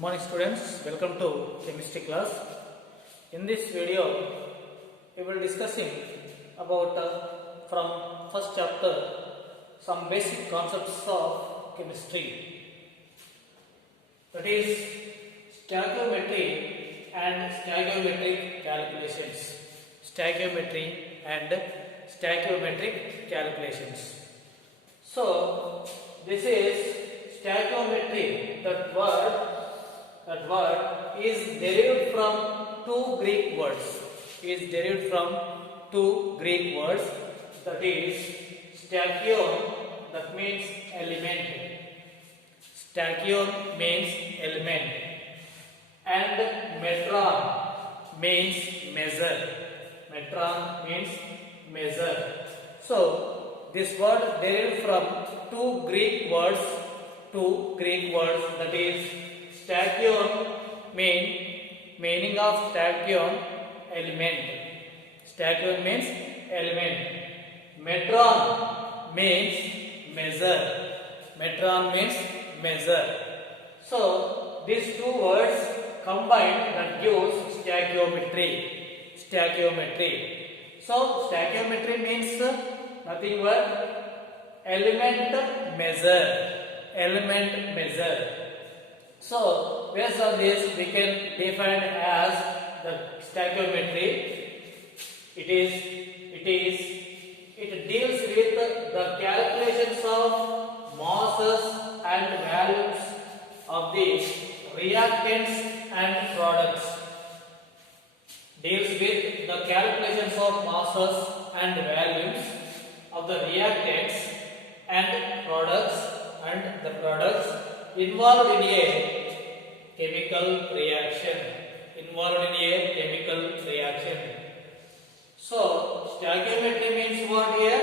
Good morning students, welcome to chemistry class. In this video we will discussing about from first chapter some basic concepts of chemistry, that is stoichiometry and stoichiometric calculations. Stoichiometry and stoichiometric calculations. So this is stoichiometry. That word is derived from two Greek words. That is staichion, that means element. Staichion means element, and metron means measure. So this word derived from two Greek words. That is staichion, meaning of staichion, element. Staichion means element. Metron means measure. So these two words combined that gives stoichiometry. So stoichiometry means nothing but element measure. So based on this we can define as the stoichiometry. It deals with the calculations of masses and values of the reactants and products. Deals with the calculations of masses and values of the reactants and the products involved in a chemical reaction. So stoichiometry means what here?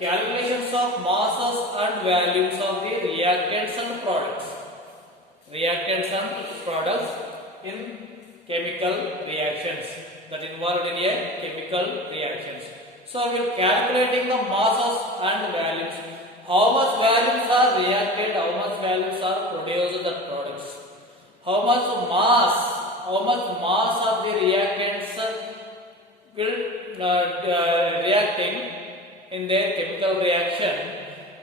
Calculations of masses and values of the reactants and products in chemical reactions, that involved in a chemical reactions. So we are calculating the masses and values. How much values are reacted, how much values are produced in the products. How much mass of the reactants will reacting in their chemical reaction,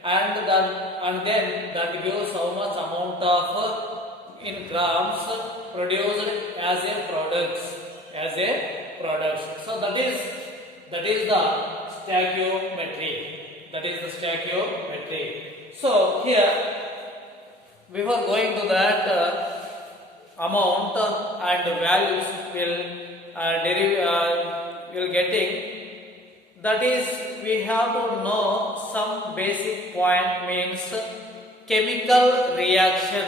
and then that gives how much amount of in grams produced as a products. So that is the stoichiometry. So here before going to that amount and values will getting, that is we have to know some basic point, means chemical reaction.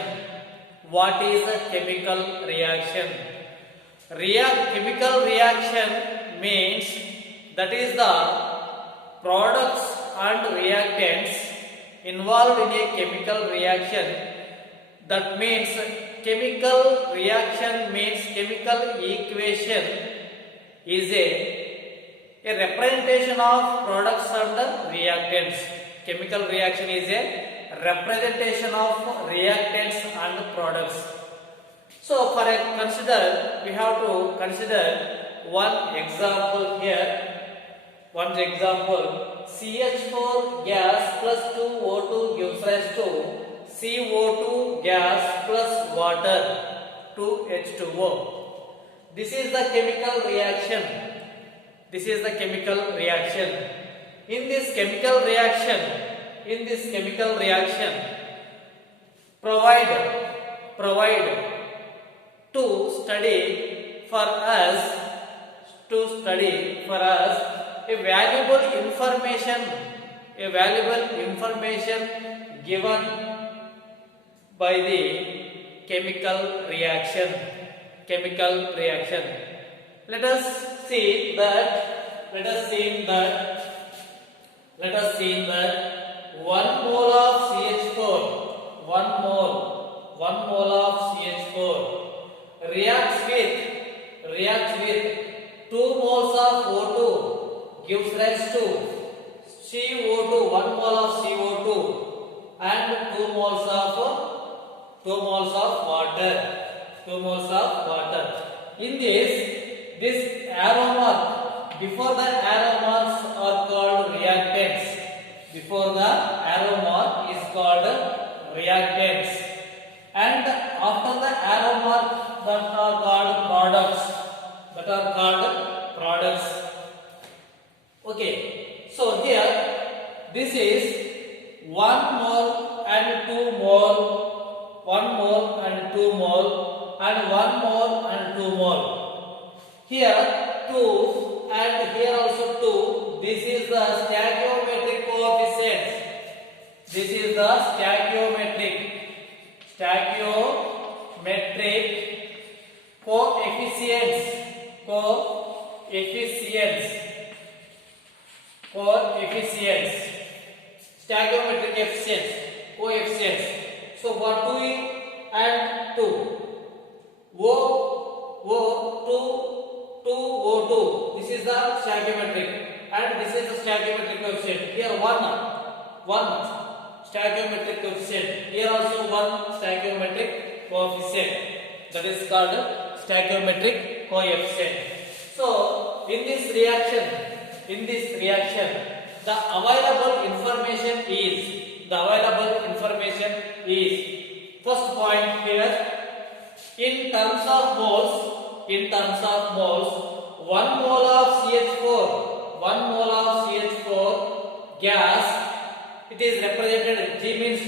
What is a chemical reaction? Chemical reaction means that is the products and reactants involved in a chemical reaction. That means chemical reaction means chemical equation is a representation of products and reactants. Chemical reaction is a representation of reactants and products. So we have to consider one example here. One example, CH4 gas plus 2O2 gives rise to CO2 gas plus water, 2H2O. This is the chemical reaction. In this chemical reaction, provide to study for us a valuable information given by the chemical reaction. Let us see that 1 mole of CH4, 1 mole of CH4 reacts with 2 moles of O2 gives rise to CO2, 1 mole of CO2 and 2 moles of water. 2 moles of water. In this arrow mark, before the arrow marks are called reactants. Before the arrow mark is called reactants, and after the arrow mark that are called products. That are called products. Okay, so here this is 1 mole and 2 mole, 1 mole and 2 mole, and 1 mole and 2 mole. Here 2 and here also 2. This is the stoichiometric coefficients. This is the stoichiometric coefficients. Stoichiometric coefficients. So for 2 and 2, O2, this is the stoichiometric, and this is the stoichiometric coefficient. Here one stoichiometric coefficient. Here also one stoichiometric coefficient. That is called stoichiometric coefficient. So in this reaction, the available information is first point here. In terms of moles, 1 mole of CH4 gas, it is represented. G means,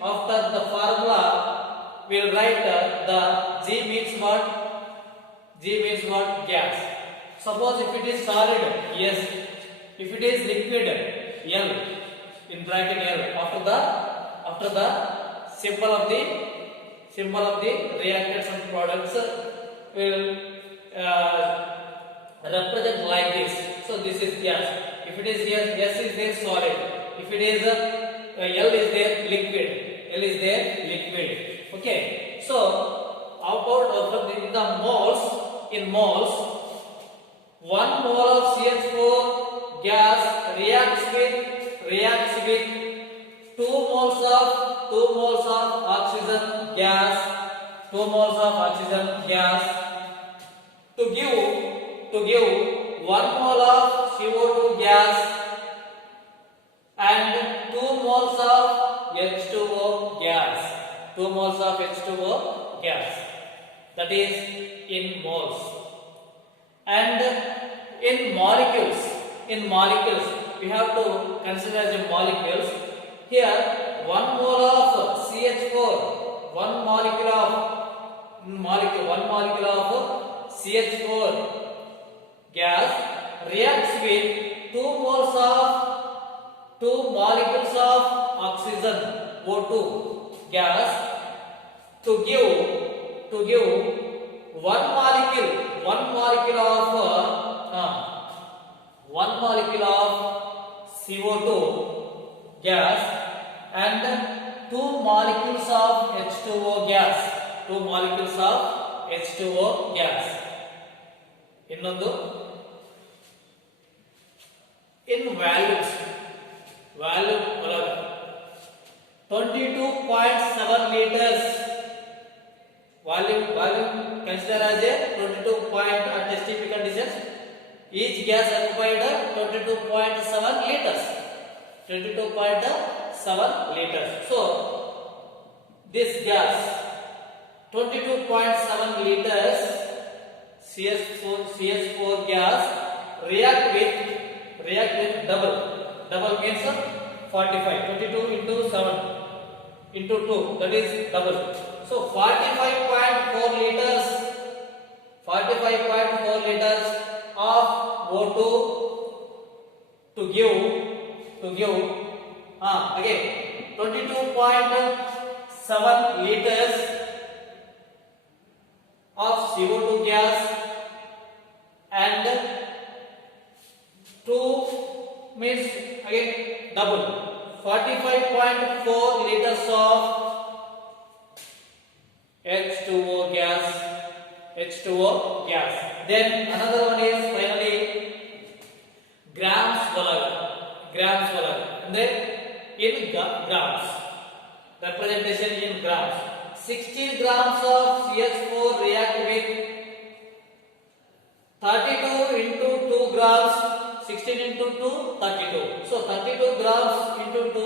after the formula we will write the G means what? Gas. Suppose if it is solid, yes. If it is liquid, L, in bracket L. After the symbol of the reactants and products will represent like this. So this is gas. If it is S is there solid. If it is L is there liquid. Okay. So in moles, 1 mole of CH4 gas reacts with 2 moles of oxygen gas, to give 1 mole of CO2 gas and 2 moles of H2O gas. That is in moles. And in molecules, we have to consider as molecules. Here 1 mole of CH4, 1 molecule of CH4 gas reacts with 2 molecules of oxygen O2 gas to give 1 molecule of CO2 gas and 2 molecules of H2O gas. Innondu in volumes, volume 22.7 liters. Volume consider as a 22 point at STP conditions. Each gas occupied 22.7 liters. 22.7 liters. So this gas 22.7 liters CH4 gas react with double means 45. 22 into 7 into 2, that is double. So 45.4 liters of O2 to give again 22.7 liters of CO2 gas and 2 means again double 45.4 liters of H2O gas. Then another one is finally grams and then in grams, representation in grams. 16 grams of CH4 react with 32 into 2 grams, 16 into 2, 32. So 32 grams into 2,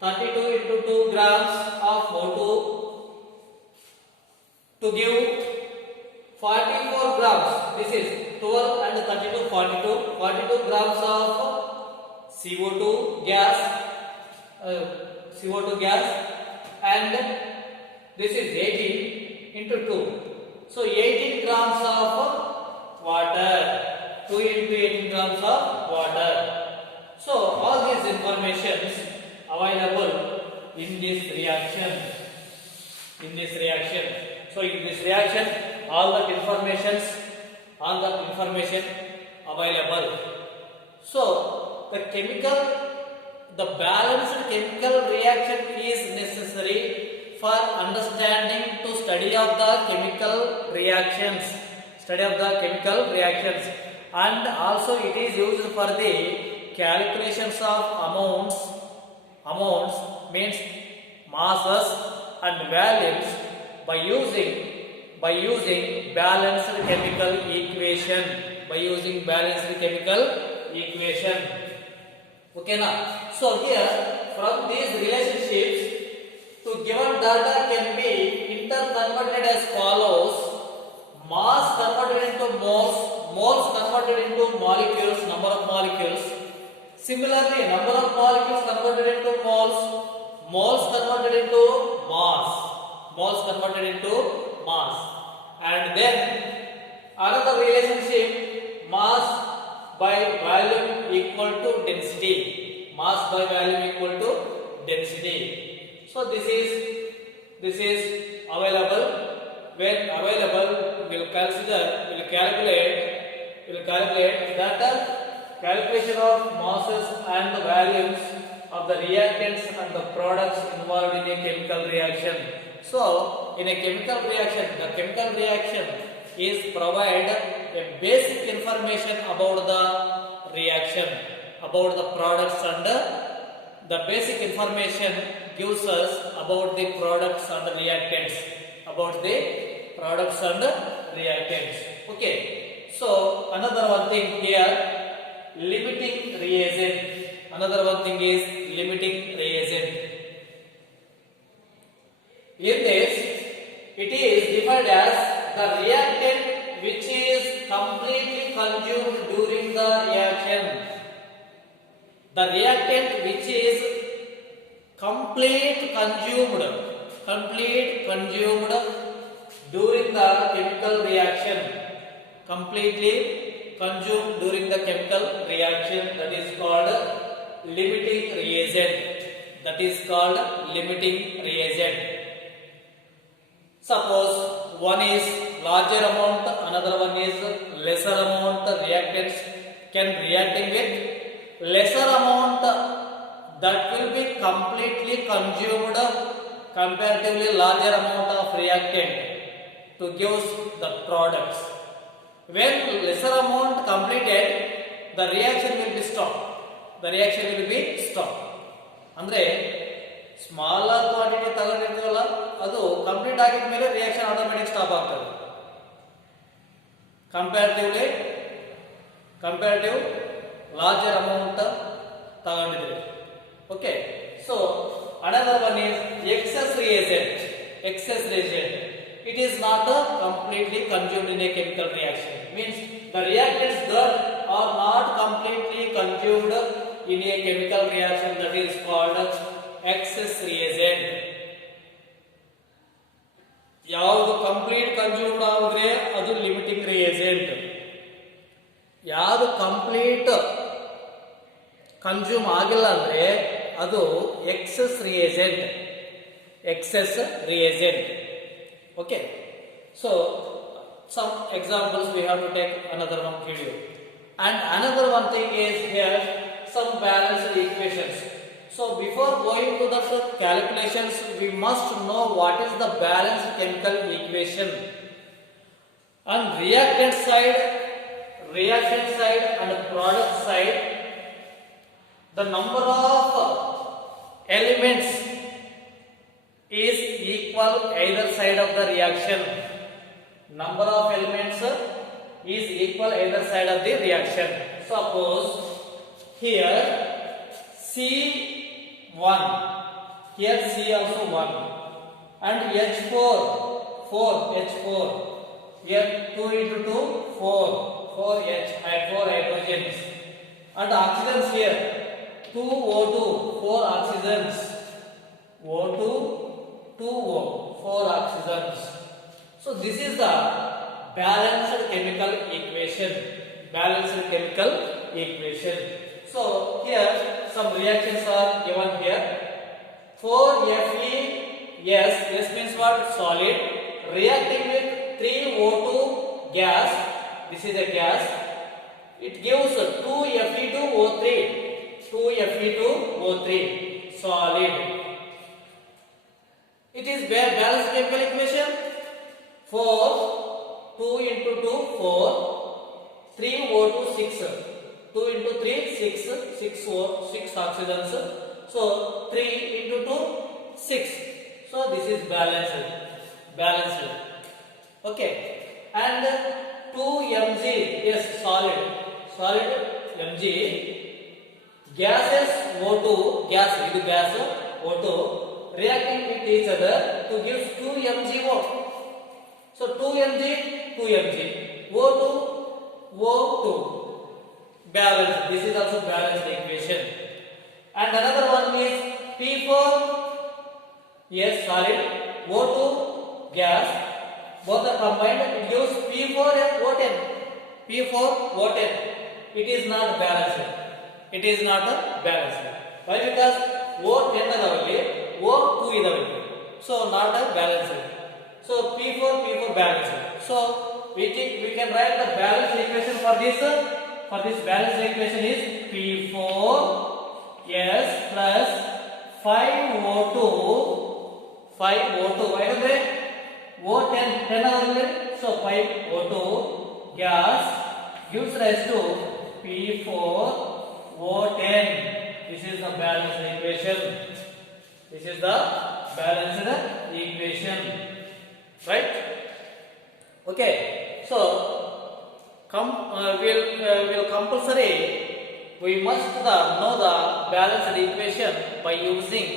32 into 2 grams of O2 to give 44 grams. This is 12 and 32, 42. 42 grams of CO2 gas, CO2 gas, and this is 18 into 2. So 18 grams of water. 2 into 18 grams of water. So all these informations available in this reaction. So in this reaction, all that information available. So the balanced chemical reaction is necessary for understanding to study of the chemical reactions. And also it is used for the calculations of amounts means masses and volumes by using balanced chemical equation. Okay now. So here from these relationships to given data can be interconverted as follows: mass converted into moles converted into molecules, number of molecules. Similarly, number of molecules converted into moles converted into mass. And then another relationship, mass by volume equal to density. So this is available. When available, we'll calculate that calculation of masses and the values of the reactants and the products involved in a chemical reaction. So in a chemical reaction, the chemical reaction is provide a basic information about the reaction, about the products, and the basic information gives us about the products and the reactants. Okay. So another one thing here, limiting reagent. In this, it is defined as the reactant which is completely consumed during the reaction. The reactant which is complete consumed during the chemical reaction. Completely consumed during the chemical reaction. That is called limiting reagent. Suppose one is larger amount, another one is lesser amount. Reactants can reacting with lesser amount that will be completely consumed comparatively larger amount of reactant to give the products. When lesser amount completed, the reaction will be stopped. Andre smaller quantity ತಗೊಂಡಿರ್ತೀವಲ್ಲ ಅದು complete ಆಗಿದ ಮೇಲೆ reaction automatic stop ಆಗ್ತದೆ. Comparative larger amount ತಗೊಂಡಿದ್ರೆ. Okay, so another one is excess reagent. It is not completely consumed in a chemical reaction. Means the reactants that are not completely consumed in a chemical reaction, that is called excess reagent. ಯಾವುದು complete consumed ಆಗಿದ್ರೆ ಅದು limiting reagent. ಯಾವುದು complete consume ಆಗಿಲ್ಲ ಅಂದ್ರೆ ಅದು excess reagent. Okay, so some examples we have to take another one video. And another one thing is here some balanced equations. So before going to the calculations, we must know what is the balanced chemical equation. On reactant side and product side, the number of elements is equal either side of the reaction. Number of elements is equal either side of the reaction. Suppose here C1, here C also 1, and H4, 4 H4, here 2 into 2 4, 4 hydrogens, and oxygens here 2 O2, 4 oxygens, O2 2O, 4 oxygens. So this is the balanced chemical equation. Balanced chemical equation. So here some reactions are given here. 4FeS, this means what? Solid, reacting with 3O2 gas. This is a gas. It gives 2Fe2O3. 2Fe2O3, solid. It is balanced chemical equation. 4, 2 into 2, 4, 3O2, 6. 2 into 3, 6, 6 oxygens. So 3 into 2, 6. So this is balanced. Balanced. Okay. And 2Mg, yes, solid. Solid Mg. Gases O2, gas, O2, reacting with each other to give 2MgO. So 2Mg, O2, O2. Balanced. This is also balanced equation. And another one is P4, yes, solid, O2, gas. Both are combined, it gives P4 and O10. P4, O10. It is not balanced. It is not balanced. Why? Because O10 is O2 is so not balanced. So P4 balanced. So we can write the balanced equation for this. For this balanced equation is P4 yes plus 5O2. Why is it? O10 so 5O2 gas gives rise to P4O10. This is the balanced equation. This is the balanced equation, right? Okay. So will compulsory. We must know the balanced equation by using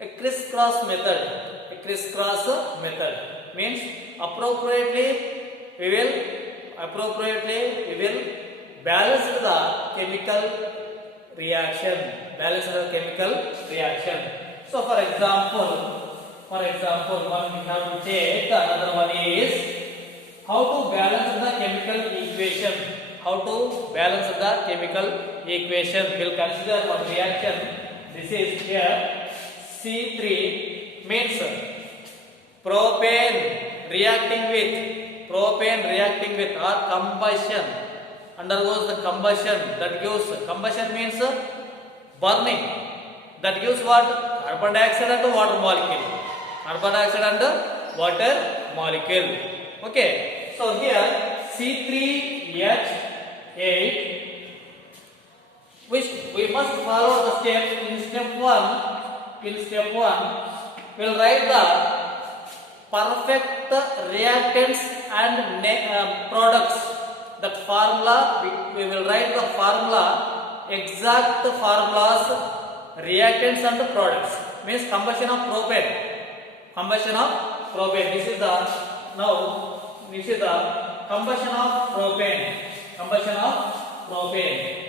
a crisscross method. A crisscross method means appropriately we will balance the chemical reaction. Balance the chemical reaction. So for example, one we have to take. Another one is how to balance the chemical equation. How to balance the chemical equation? We'll consider one reaction. This is here C3 means propane reacting with or combustion undergoes the combustion. That gives combustion means burning. That gives what? Carbon dioxide and water molecule. Carbon dioxide and water molecule. Okay. So here C3H8, which we must follow the steps. In step 1, we'll write the perfect reactants and products. That formula, we will write the formula, exact formulas, reactants and products. Means combustion of propane. This is the combustion of propane. Combustion of propane.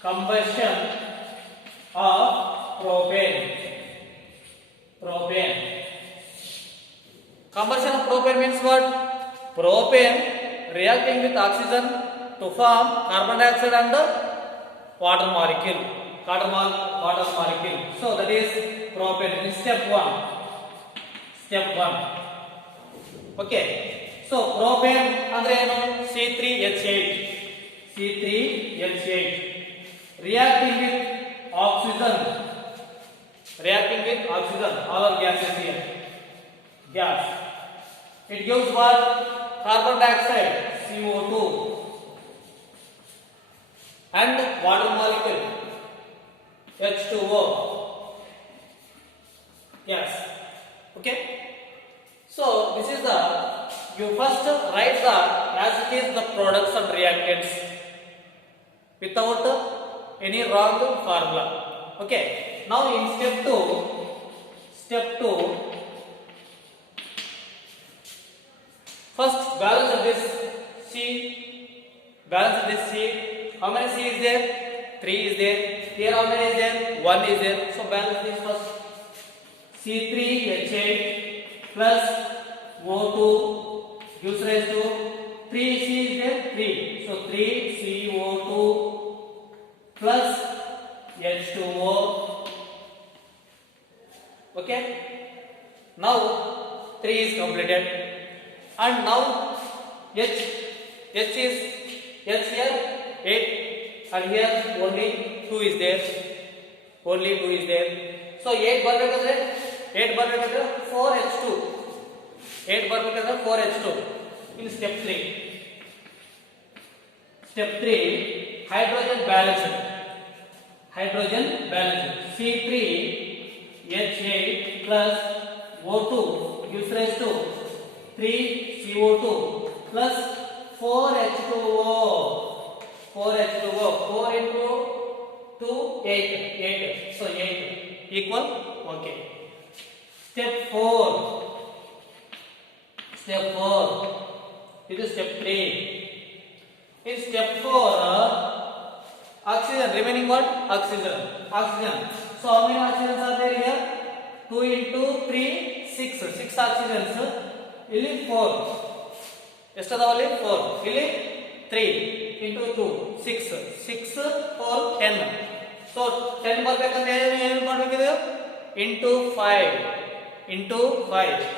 Combustion of propane means what? Propane reacting with oxygen to form carbon dioxide and water molecule. So that is propane in step 1. Okay. So propane andre eno? C3H8 reacting with oxygen, all are gases here. Gas. It gives what? Carbon dioxide, CO2, and water molecule. H2O gas. Okay. So this is the, you first write the as it is the products and reactants without any wrong formula. Okay. Now in step 2, first balance this C, balance this C. How many C is there? 3 is there. Here how many is there? 1 is there. So balance this first. C3H8 plus O2 gives rise to 3C is there? 3. So 3CO2 plus H2O. Okay. Now 3 is completed. And now H is H here 8 and here only 2 is there. Only 2 is there. So 8 ಬರ್ಬೇಕಾದ್ರೆ 4H2. 8 ಬರ್ಬೇಕಾದ್ರೆ 4H2. In step 3. Step 3 hydrogen balanced. Hydrogen balanced. C3H8 plus O2 gives rise to 3CO2 plus 4H2O. 4H2O. 4 into 2, 8. 8. So 8 equal. Okay. Step 4. Step 4. This is step 3. In step 4, oxygen. Remaining what? Oxygen. Oxygen. So how many oxygens are there here? 2 into 3, 6. 6 oxygens. ಇಲ್ಲಿ 4 ಎಷ್ಟದಾವಲ್ಲಿ 4 ಇಲ್ಲಿ 3 into 2 6 6 4 10. So 10 ಬರಬೇಕಂದ್ರೆ ಏನು ಮಾಡಬೇಕಿದೆ into 5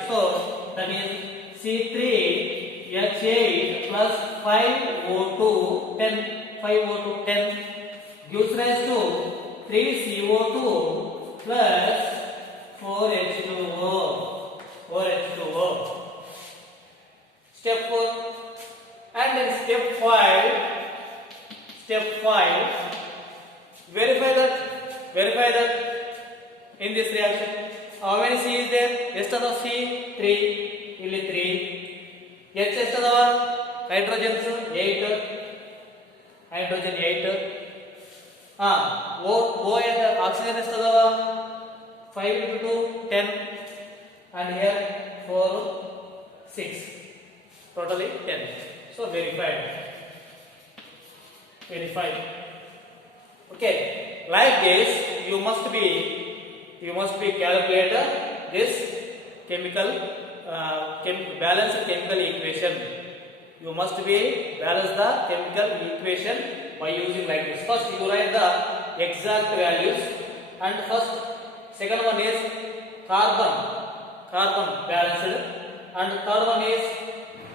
so that is C3H8 plus 5O2 10 gives rise to 3CO2 plus 4H2O. Step 4. And in step 5, verify that in this reaction how many C is there? Estadava C 3 illi 3. H estadava hydrogens 8. Hydrogen 8. O oxygen estadava 5 into 2 10 and here 4 6. Totally 10. So verified. Okay. Like this, you must be calculate this chemical balance chemical equation. You must be balance the chemical equation by using like this. First you write the exact values, and second one is carbon balanced, and third one is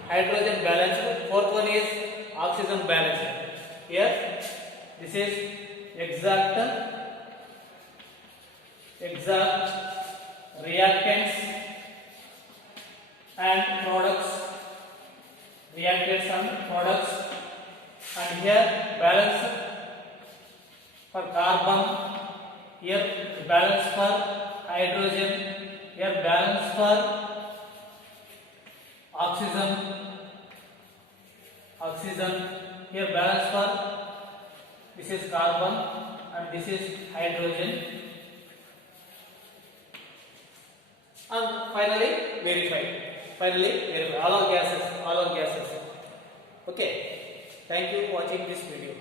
hydrogen balanced, fourth one is oxygen balanced. Here this is exact reactants and products, and here balance for carbon, here balance for hydrogen, here balance for oxygen, here balance for, this is carbon and this is hydrogen, and finally verify all are gases. Okay, thank you for watching this video.